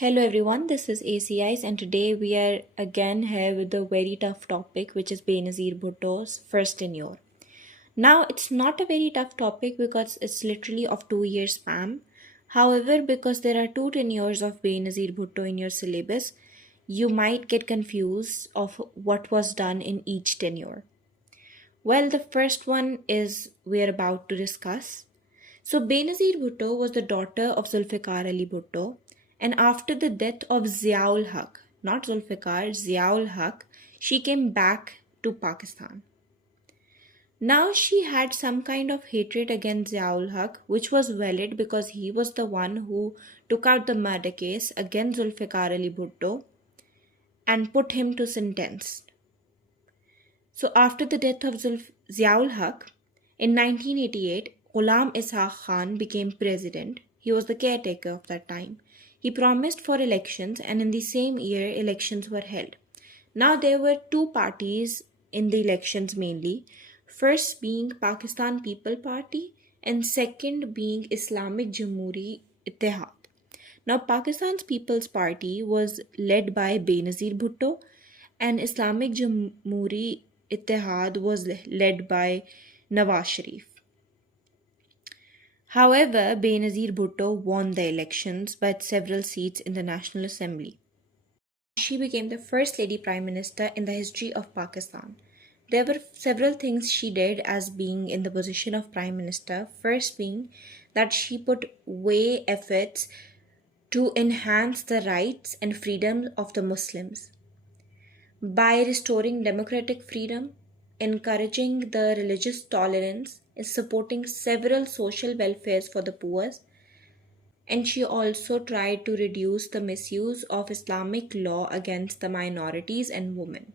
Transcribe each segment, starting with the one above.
Hello everyone, this is ACIs and today we are again here with a very tough topic which is Benazir Bhutto's first tenure. Now it's not a very tough topic because it's literally of 2 year span. However, because there are two tenures of Benazir Bhutto in your syllabus, you might get confused of what was done in each tenure. Well, the first one is we are about to discuss. So Benazir Bhutto was the daughter of Zulfikar Ali Bhutto, and after the death of Ziaul Haq, not Zulfikar, Ziaul Haq, she came back to Pakistan. Now she had some kind of hatred against Ziaul Haq, which was valid because he was the one who took out the murder case against Zulfikar Ali Bhutto and put him to sentence. So after the death of Ziaul Haq, in 1988, Ghulam Ishaq Khan became president. He was the caretaker of that time. He promised for elections and in the same year elections were held. Now there were two parties in the elections mainly. First being Pakistan People Party and second being Islamic Jamhuri Ittihad. Now Pakistan's People's Party was led by Benazir Bhutto and Islamic Jamhuri Ittihad was led by Nawaz Sharif. However, Benazir Bhutto won the elections by several seats in the National Assembly. She became the first lady prime minister in the history of Pakistan. There were several things she did as being in the position of prime minister. First being that she put way efforts to enhance the rights and freedoms of the Muslims by restoring democratic freedom, encouraging the religious tolerance, and supporting several social welfares for the poor. And she also tried to reduce the misuse of Islamic law against the minorities and women.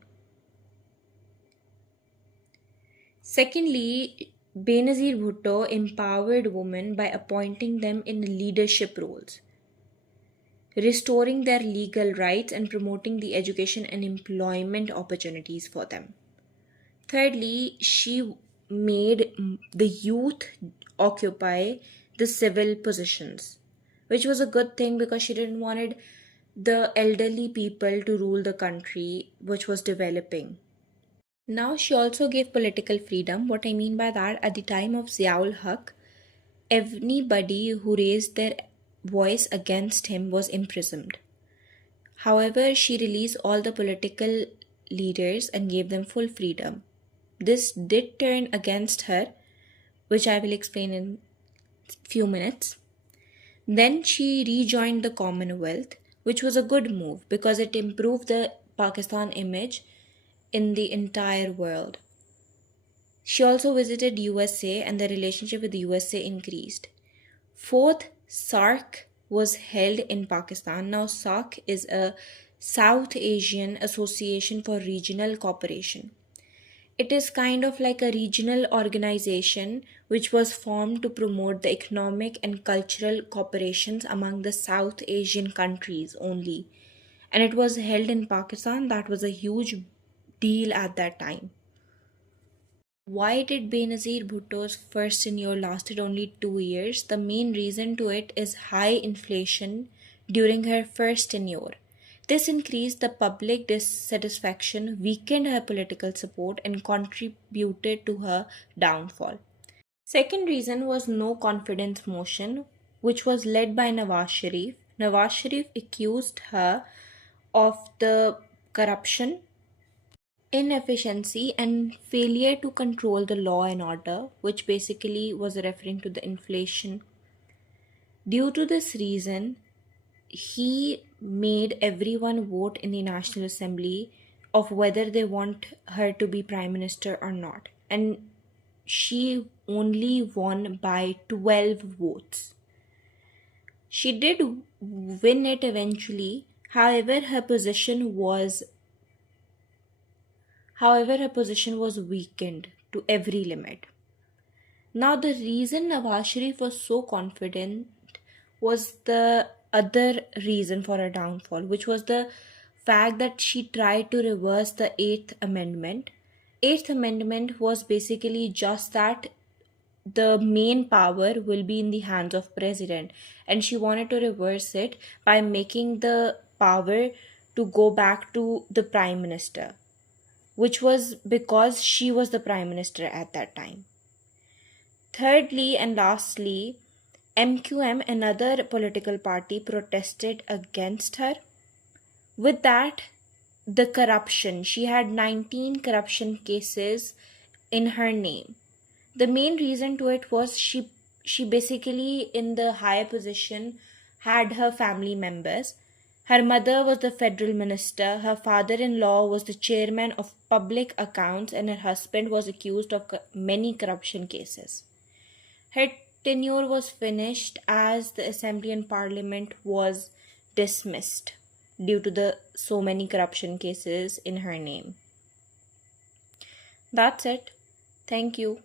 Secondly, Benazir Bhutto empowered women by appointing them in leadership roles, restoring their legal rights and promoting the education and employment opportunities for them. Thirdly, she made the youth occupy the civil positions, which was a good thing because she didn't want the elderly people to rule the country, which was developing. Now, she also gave political freedom. What I mean by that, at the time of Ziaul Haq, anybody who raised their voice against him was imprisoned. However, she released all the political leaders and gave them full freedom. This did turn against her, which I will explain in a few minutes. Then she rejoined the Commonwealth, which was a good move because it improved the Pakistan image in the entire world. She also visited USA and the relationship with the USA increased. Fourth, SAARC was held in Pakistan. Now SAARC is a South Asian Association for Regional Cooperation. It is kind of like a regional organization which was formed to promote the economic and cultural cooperations among the South Asian countries only. And it was held in Pakistan. That was a huge deal at that time. Why did Benazir Bhutto's first tenure lasted only 2 years? The main reason to it is high inflation during her first tenure. This increased the public dissatisfaction, weakened her political support, and contributed to her downfall. Second reason was no confidence motion, which was led by Nawaz Sharif. Nawaz Sharif accused her of the corruption, inefficiency, and failure to control the law and order, which basically was referring to the inflation. Due to this reason, he made everyone vote in the National Assembly of whether they want her to be prime minister or not. And she only won by 12 votes. She did win it eventually. However, her position was weakened to every limit. Now, the reason Nawaz Sharif was so confident was the other reason for her downfall, which was the fact that she tried to reverse the 8th Amendment. 8th Amendment was basically just that the main power will be in the hands of president, and she wanted to reverse it by making the power to go back to the prime minister, which was because she was the prime minister at that time. Thirdly and lastly, MQM, another political party, protested against her. With that, the corruption, she had 19 corruption cases in her name. The main reason to it was she basically, in the higher position, had her family members. Her mother was the federal minister, her father-in-law was the chairman of public accounts, and her husband was accused of many corruption cases. Her tenure was finished as the assembly and parliament was dismissed due to the so many corruption cases in her name. That's it. Thank you.